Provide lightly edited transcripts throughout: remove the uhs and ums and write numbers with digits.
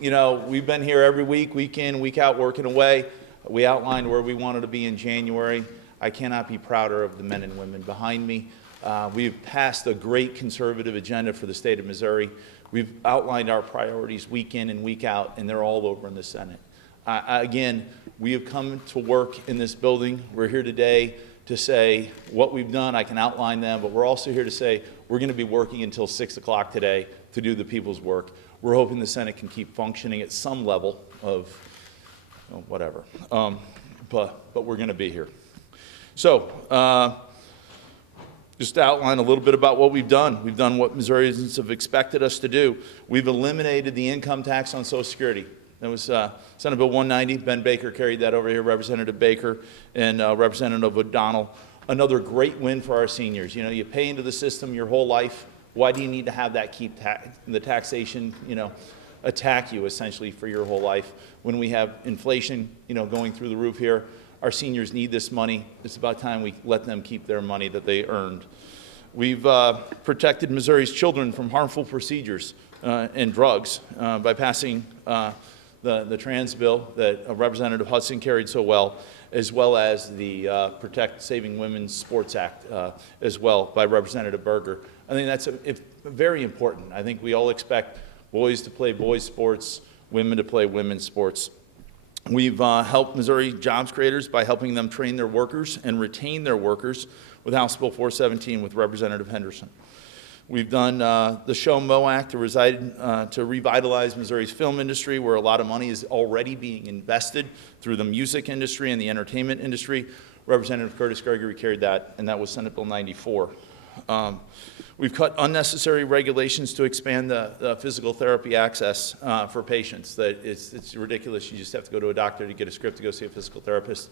You know, we've been here every week, week in, week out, working away. We outlined where we wanted to be in January. I cannot be prouder of the men and women behind me. We've passed a great conservative agenda for the state of Missouri. We've outlined our priorities week in and week out, and they're all over in the Senate. Again, we have come to work in this building. We're here today to say what we've done. I can outline them, but we're also here to say we're going to be working until 6 o'clock today to do the people's work. We're hoping the Senate can keep functioning at some level of whatever, but we're going to be here. So just to outline a little bit about what we've done. We've done what Missourians have expected us to do. We've eliminated the income tax on Social Security. That was Senate Bill 190. Ben Baker carried that over here, Representative Baker and Representative O'Donnell. Another great win for our seniors. You know, you pay into the system your whole life. Why do you need to have that keep the taxation, attack you essentially for your whole life? When we have inflation, going through the roof here, our seniors need this money. It's about time we let them keep their money that they earned. We've protected Missouri's children from harmful procedures and drugs by passing the trans bill that Representative Hudson carried so well as the Protect Saving Women's Sports Act as well by Representative Berger. I think that's very important. I think we all expect boys to play boys' sports, women to play women's sports. We've helped Missouri jobs creators by helping them train their workers and retain their workers with House Bill 417 with Representative Henderson. We've done the Show Mo Act to revitalize Missouri's film industry, where a lot of money is already being invested through the music industry and the entertainment industry. Representative Curtis Gregory carried that, and that was Senate Bill 94. We've cut unnecessary regulations to expand the physical therapy access for patients. That it's ridiculous. You just have to go to a doctor to get a script to go see a physical therapist.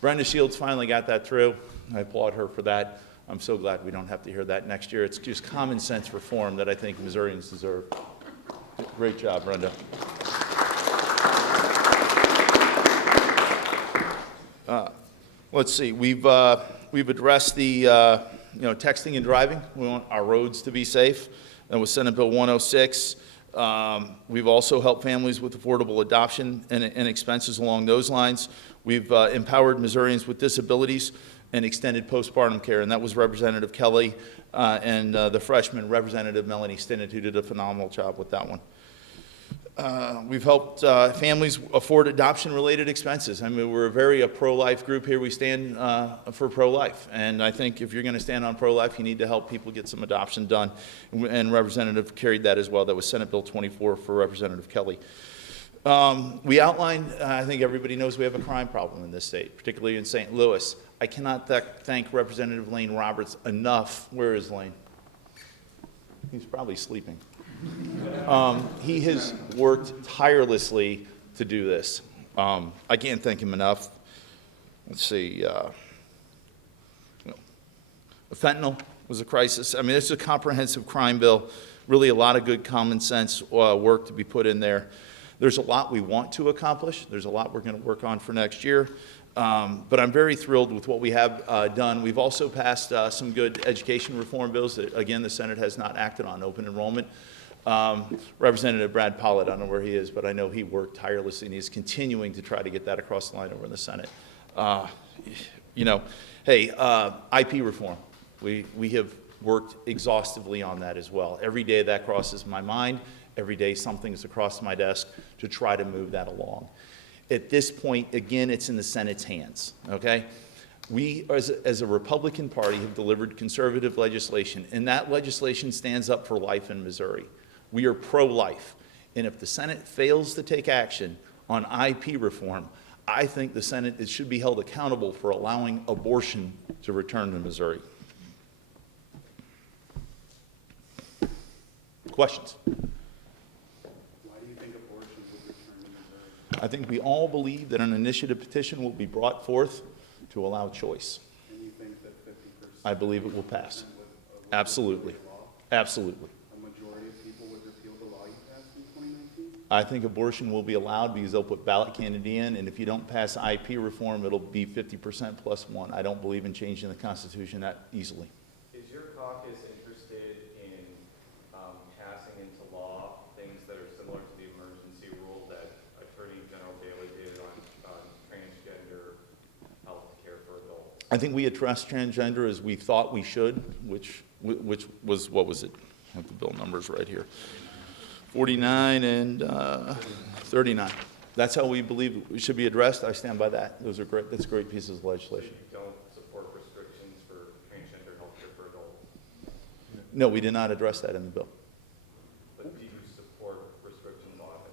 Brenda Shields finally got that through. I applaud her for that. I'm so glad we don't have to hear that next year. It's just common sense reform that I think Missourians deserve. Great job, Brenda. Let's see. We've addressed the texting and driving. We want our roads to be safe. That was Senate Bill 106. We've also helped families with affordable adoption and expenses along those lines. We've empowered Missourians with disabilities and extended postpartum care, and that was Representative Kelly and the freshman Representative Melanie Stinnett, who did a phenomenal job with that one. We've helped families afford adoption-related expenses. I mean, we're a very pro-life group here. We stand for pro-life, and I think if you're going to stand on pro-life, you need to help people get some adoption done, and Representative carried that as well. That was Senate Bill 24 for Representative Kelly. We outlined, I think everybody knows we have a crime problem in this state, particularly in St. Louis. I cannot thank Representative Lane Roberts enough. Where is Lane? He's probably sleeping. He has worked tirelessly to do this. I can't thank him enough. Let's see. Fentanyl was a crisis. I mean, it's a comprehensive crime bill. Really a lot of good common sense work to be put in there. There's a lot we want to accomplish. There's a lot we're going to work on for next year. But I'm very thrilled with what we have done. We've also passed some good education reform bills that, again, the Senate has not acted on. Open enrollment. Representative Brad Pollitt, I don't know where he is, but I know he worked tirelessly, and he's continuing to try to get that across the line over in the Senate. IP reform. We have worked exhaustively on that as well. Every day that crosses my mind. Every day something's across my desk to try to move that along. At this point, again, it's in the Senate's hands, okay? We, as a Republican Party, have delivered conservative legislation, and that legislation stands up for life in Missouri. We are pro-life, and if the Senate fails to take action on IP reform, I think the Senate should be held accountable for allowing abortion to return to Missouri. Questions? I think we all believe that an initiative petition will be brought forth to allow choice. And you think that 50%? I believe it will pass. Absolutely. Absolutely. A majority of people would repeal the law you passed in 2019? I think abortion will be allowed because they'll put ballot candidate in, and if you don't pass IP reform, it'll be 50% plus one. I don't believe in changing the Constitution that easily. Is your caucus interested in passing into law things that are similar to the I think we addressed transgender as we thought we should, which was, what was it? I have the bill numbers right here. 49 and 39. That's how we believe it should be addressed. I stand by that. Those are great. That's great pieces of legislation. You don't support restrictions for transgender healthcare for adults, No, we did not address that in the bill. but do you support restrictions on it?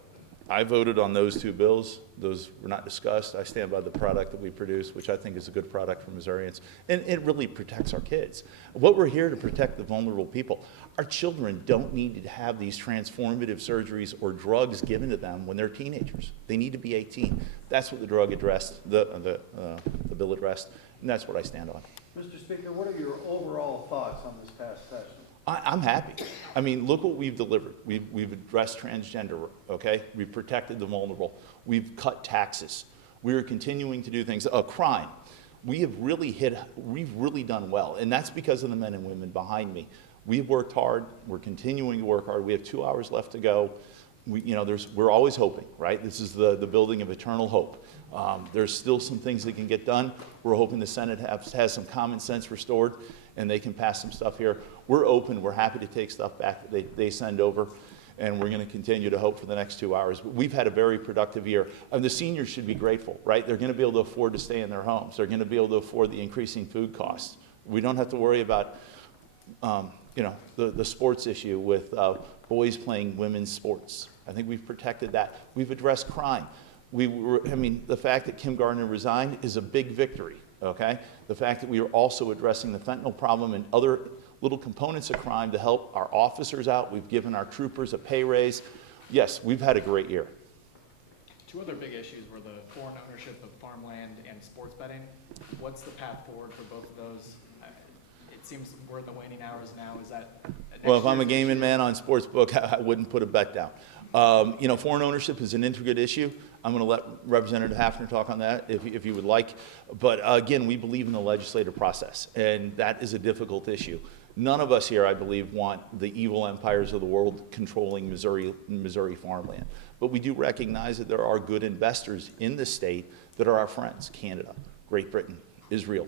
I voted on those two bills. Those were not discussed. I stand by the product that we produce, which I think is a good product for Missourians. And it really protects our kids. What we're here to protect the vulnerable people. Our children don't need to have these transformative surgeries or drugs given to them when they're teenagers. They need to be 18. That's what the drug addressed, the bill addressed, and that's what I stand on. Mr. Speaker, what are your overall thoughts on this past session? I'm happy. I mean, look what we've delivered. We've addressed transgender, okay? We've protected the vulnerable. We've cut taxes. We are continuing to do things. Crime. We've really done well, and that's because of the men and women behind me. We've worked hard. We're continuing to work hard. We have 2 hours left to go. We're always hoping, right? This is the building of eternal hope. There's still some things that can get done. We're hoping the Senate has some common sense restored, and they can pass some stuff here. We're open. We're happy to take stuff back that they send over, and we're going to continue to hope for the next 2 hours. But we've had a very productive year. And the seniors should be grateful, right? They're going to be able to afford to stay in their homes. They're going to be able to afford the increasing food costs. We don't have to worry about the sports issue with boys playing women's sports. I think we've protected that. We've addressed crime. The fact that Kim Gardner resigned is a big victory, okay? The fact that we are also addressing the fentanyl problem and other little components of crime to help our officers out. We've given our troopers a pay raise. Yes, we've had a great year. Two other big issues were the foreign ownership of farmland and sports betting. What's the path forward for both of those? It seems we're in the waning hours now. Is that Well, if I'm a gaming man on sportsbook, I wouldn't put a bet down. Foreign ownership is an intricate issue. I'm going to let Representative Hafner talk on that if you would like. But again, we believe in the legislative process, and that is a difficult issue. None of us here, I believe, want the evil empires of the world controlling Missouri farmland. But we do recognize that there are good investors in the state that are our friends: Canada, Great Britain, Israel.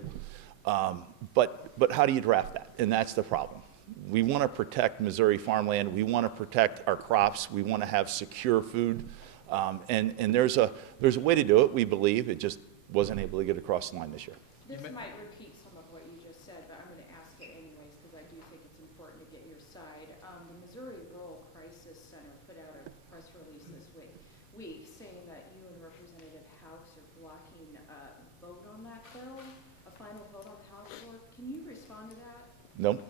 But how do you draft that? And that's the problem. We want to protect Missouri farmland. We want to protect our crops. We want to have secure food. And there's a way to do it, we believe. It just wasn't able to get across the line this year. This might repeat some of what you just said, but I'm going to ask it anyways because I do think it's important to get your side. The Missouri Rural Crisis Center put out a press release this week saying that you and Representative House are blocking a vote on that bill, a final vote on the House floor. Can you respond to that? Nope.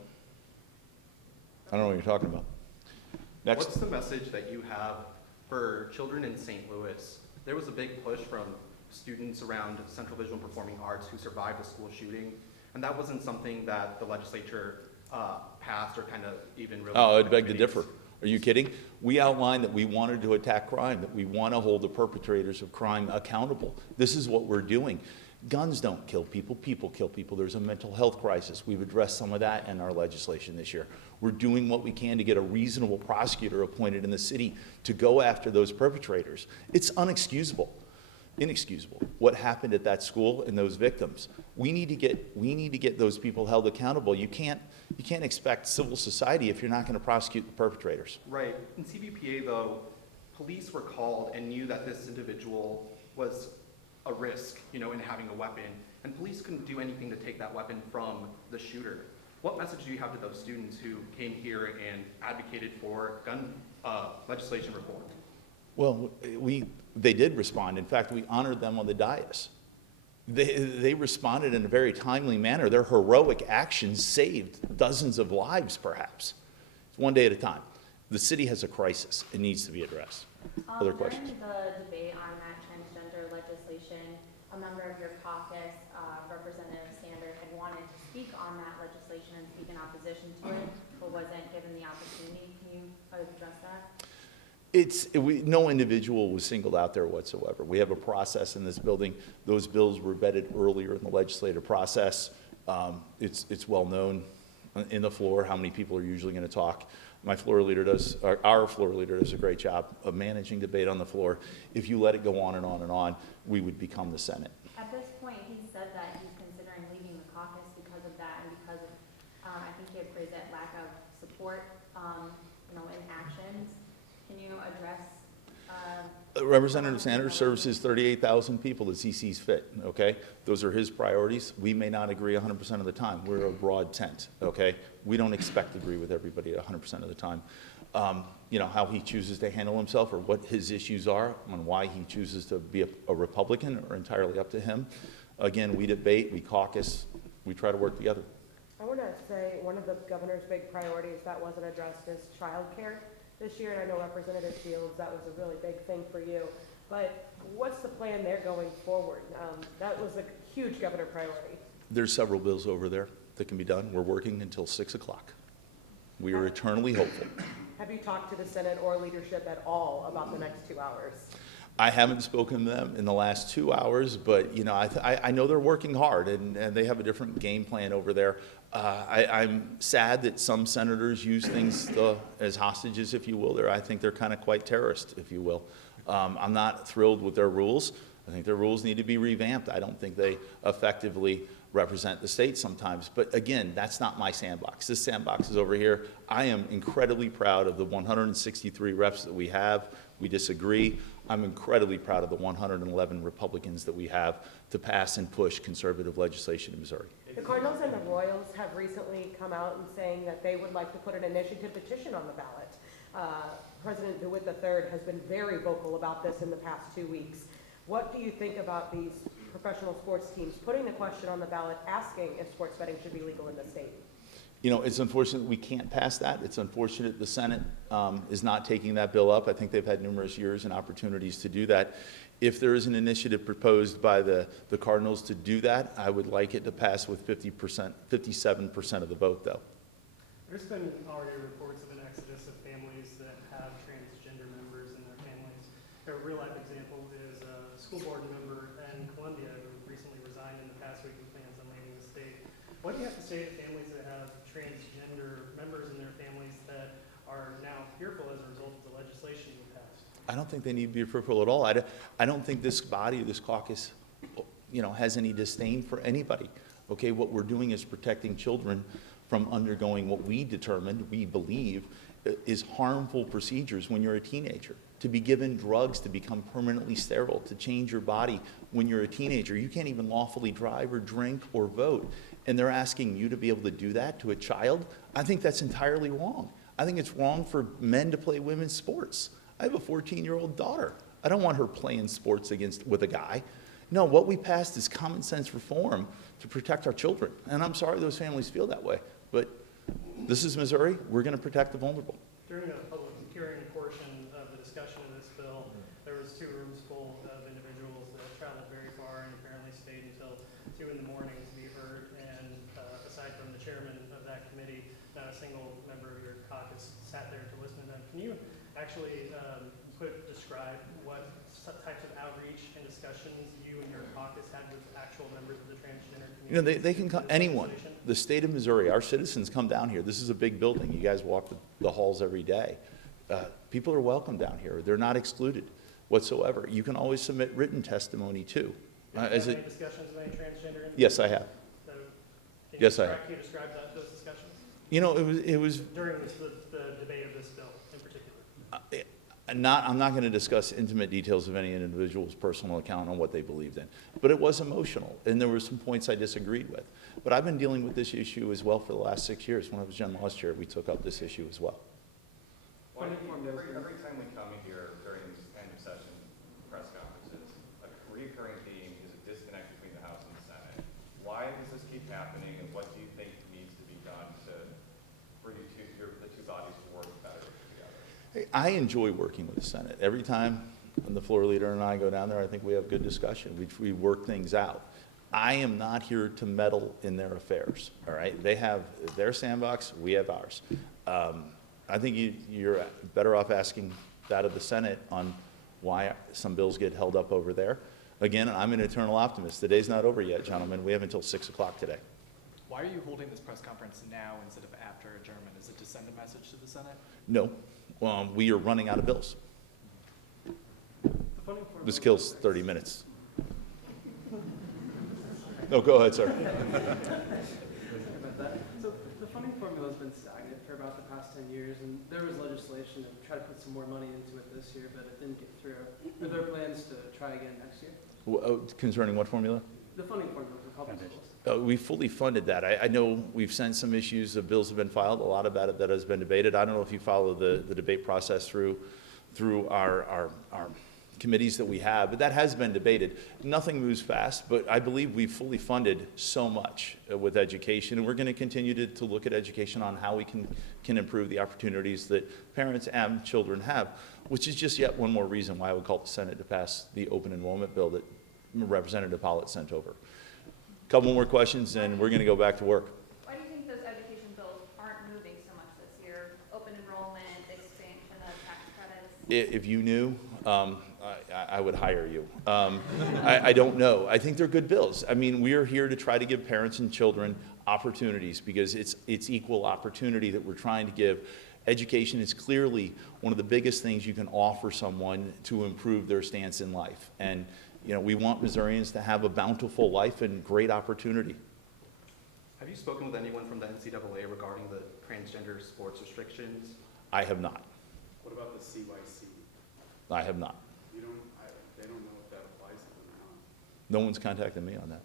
I don't know what you're talking about. Next. What's the message that you have for children in St. Louis? There was a big push from students around Central Visual and Performing Arts who survived a school shooting, and that wasn't something that the legislature passed or kind of even really. Oh, I'd beg to differ. Are you kidding? We outlined that we wanted to attack crime, that we want to hold the perpetrators of crime accountable. This is what we're doing. Guns don't kill people, people kill people. There's a mental health crisis. We've addressed some of that in our legislation this year. We're doing what we can to get a reasonable prosecutor appointed in the city to go after those perpetrators. It's inexcusable what happened at that school and those victims. We need to get those people held accountable. You can't expect civil society if you're not going to prosecute the perpetrators. Right. In CVPA, though, police were called and knew that this individual was a risk, in having a weapon, and police couldn't do anything to take that weapon from the shooter. What message do you have to those students who came here and advocated for gun legislation reform? Well, they did respond. In fact, we honored them on the dais. They responded in a very timely manner. Their heroic actions saved dozens of lives, perhaps. It's one day at a time. The city has a crisis. It needs to be addressed. Other questions? During the debate on that transgender legislation, a member of your caucus, Representative Sander, had wanted to speak on that legislation and speak in opposition to it, but wasn't given the opportunity. Can you address that? No individual was singled out there whatsoever. We have a process in this building. Those bills were vetted earlier in the legislative process. It's well known in the floor how many people are usually going to talk. Our floor leader does a great job of managing debate on the floor. If you let it go on and on and on, we would become the Senate. At this point, he said that he's considering leaving is it lack of support, you know, in actions? Can you address, Representative Sanders services 38,000 people as he sees fit, okay? Those are his priorities. We may not agree 100% of the time. We're a broad tent, okay? We don't expect to agree with everybody 100% of the time. You know, how he chooses to handle himself or what his issues are and why he chooses to be a Republican are entirely up to him. Again, we debate, we caucus, we try to work together. I want to say one of the governor's big priorities that wasn't addressed is childcare this year, and I know Representative Fields, that was a really big thing for you. But what's the plan there going forward? That was a huge governor priority. There's several bills over there that can be done. We're working until 6 o'clock. We are eternally hopeful. Have you talked to the Senate or leadership at all about the next 2 hours? I haven't spoken to them in the last 2 hours, but you know, I know they're working hard and they have a different game plan over there. I'm sad that some senators use things as hostages, if you will. I think they're kind of quite terrorist, if you will. I'm not thrilled with their rules. I think their rules need to be revamped. I don't think they effectively represent the state sometimes. But again, that's not my sandbox. This sandbox is over here. I am incredibly proud of the 163 reps that we have. We disagree. I'm incredibly proud of the 111 Republicans that we have to pass and push conservative legislation in Missouri. The Cardinals and the Royals have recently come out and saying that they would like to put an initiative petition on the ballot. President DeWitt III has been very vocal about this in the past 2 weeks. What do you think about these professional sports teams putting the question on the ballot, asking if sports betting should be legal in the state? You know, it's unfortunate we can't pass that. It's unfortunate the Senate is not taking that bill up. I think they've had numerous years and opportunities to do that. If there is an initiative proposed by the Cardinals to do that, I would like it to pass with 50%, 57% of the vote, though. There's been already reports of an exodus of families that have transgender members in their families. A real-life example is a school board member in Columbia who recently resigned in the past week and plans on leaving the state. What do you have to say to families that have transgender members in their families that are now fearful as a result of the legislation you passed? I don't think they need to be fearful at all. I don't think this body, this caucus, you know, has any disdain for anybody. Okay, what we're doing is protecting children from undergoing what we determined, we believe, is harmful procedures when you're a teenager. To be given drugs to become permanently sterile, to change your body when you're a teenager. You can't even lawfully drive or drink or vote. And they're asking you to be able to do that to a child? I think that's entirely wrong. I think it's wrong for men to play women's sports. I have a 14-year-old daughter. I don't want her playing sports with a guy. No, what we passed is common sense reform to protect our children. And I'm sorry those families feel that way. But this is Missouri. We're going to protect the vulnerable. During the public hearing portion of the discussion of this bill, there was 2 rooms full of individuals that traveled very far and apparently stayed until 2 in the morning to be heard. And aside from the chairman of that committee, not a single member of your caucus sat there to listen to them. Can you actually describe what types of outreach and discussions you and your caucus had with actual members of the transgender community? You know, they can come, anyone. The state of Missouri, our citizens come down here. This is a big building. You guys walk the halls every day. People are welcome down here. They're not excluded whatsoever. You can always submit written testimony too. Have you had any discussions with any transgender individuals? Yes, I have. So, Yes, I have. Can you describe those discussions? You know, it was During the debate of this bill in particular? I'm not going to discuss intimate details of any individual's personal account on what they believed in, but it was emotional, and there were some points I disagreed with. But I've been dealing with this issue as well for the last 6 years. When I was Gen Laws Chair, we took up this issue as well. Why do you, every time we come here during these end of session press conferences, a recurring theme is a disconnect between the House and the Senate. Why does this keep happening, and what do you think needs to be done for the 2 bodies to work better together? I enjoy working with the Senate. Every time the floor leader and I go down there, I think we have good discussion. We work things out. I am not here to meddle in their affairs, all right? They have their sandbox, we have ours. I think you're better off asking that of the Senate on why some bills get held up over there. Again, I'm an eternal optimist. The day's not over yet, gentlemen. We have until 6 o'clock today. Why are you holding this press conference now instead of after adjournment? Is it to send a message to the Senate? No, we are running out of bills. This kills 30 minutes. No, go ahead, sir. So the funding formula has been stagnant for about the past 10 years, and there was legislation to try to put some more money into it this year, but it didn't get through. Are there plans to try again next year? Concerning what formula? The funding formula for public schools. We fully funded that. I know we've sent some issues, the bills have been filed, a lot about it that has been debated. I don't know if you follow the debate process through our committees that we have, but that has been debated. Nothing moves fast, but I believe we've fully funded so much with education, and we're going to continue to look at education on how we can improve the opportunities that parents and children have, which is just yet one more reason why I would call the Senate to pass the open enrollment bill that Representative Pollitt sent over. Couple more questions, and we're going to go back to work. Why do you think those education bills aren't moving so much this year? Open enrollment, expansion of tax credits? If you knew, I would hire you. I don't know. I think they're good bills. I mean, we are here to try to give parents and children opportunities because it's equal opportunity that we're trying to give. Education is clearly one of the biggest things you can offer someone to improve their stance in life. And you know, we want Missourians to have a bountiful life and great opportunity. Have you spoken with anyone from the NCAA regarding the transgender sports restrictions? I have not. What about the CYC? I have not. They don't know if that applies to them or not. No one's contacted me on that.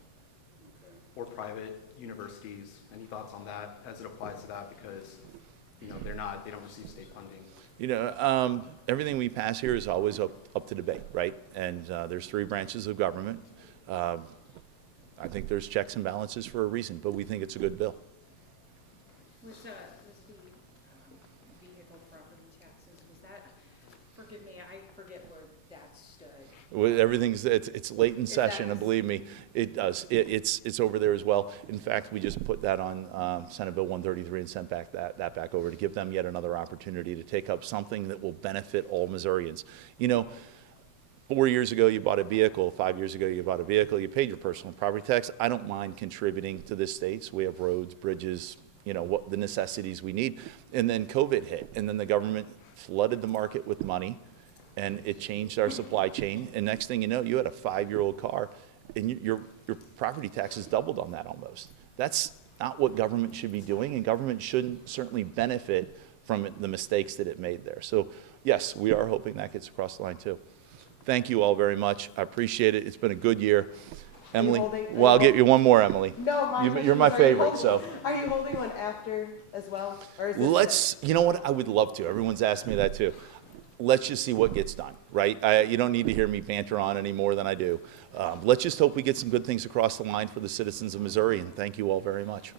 Okay. Or private universities? Any thoughts on that as it applies to that? Because, you know, they don't receive state funding. You know, everything we pass here is always up to debate, right? And there's 3 branches of government. I think there's checks and balances for a reason, but we think it's a good bill. Was the vehicle property taxes, was that, forgive me, I forget where that stood. Everything's, it's late in session, and believe me, it does. It's over there as well. In fact, we just put that on Senate Bill 133 and sent back that back over to give them yet another opportunity to take up something that will benefit all Missourians. You know, 4 years ago you bought a vehicle, 5 years ago you bought a vehicle, you paid your personal property tax. I don't mind contributing to this state. So we have roads, bridges, you know, what the necessities we need. And then COVID hit, and then the government flooded the market with money, and it changed our supply chain. And next thing you know, you had a 5-year-old car, and your property taxes doubled on that almost. That's not what government should be doing, and government shouldn't certainly benefit from the mistakes that it made there. So yes, we are hoping that gets across the line too. Thank you all very much. I appreciate it. It's been a good year. Emily, well, I'll get you one more, Emily. No, You're my favorite, so. Are you holding one after as well? Or is this You know what, I would love to. Everyone's asked me that too. Let's just see what gets done, right? You don't need to hear me banter on any more than I do. Let's just hope we get some good things across the line for the citizens of Missouri, and thank you all very much.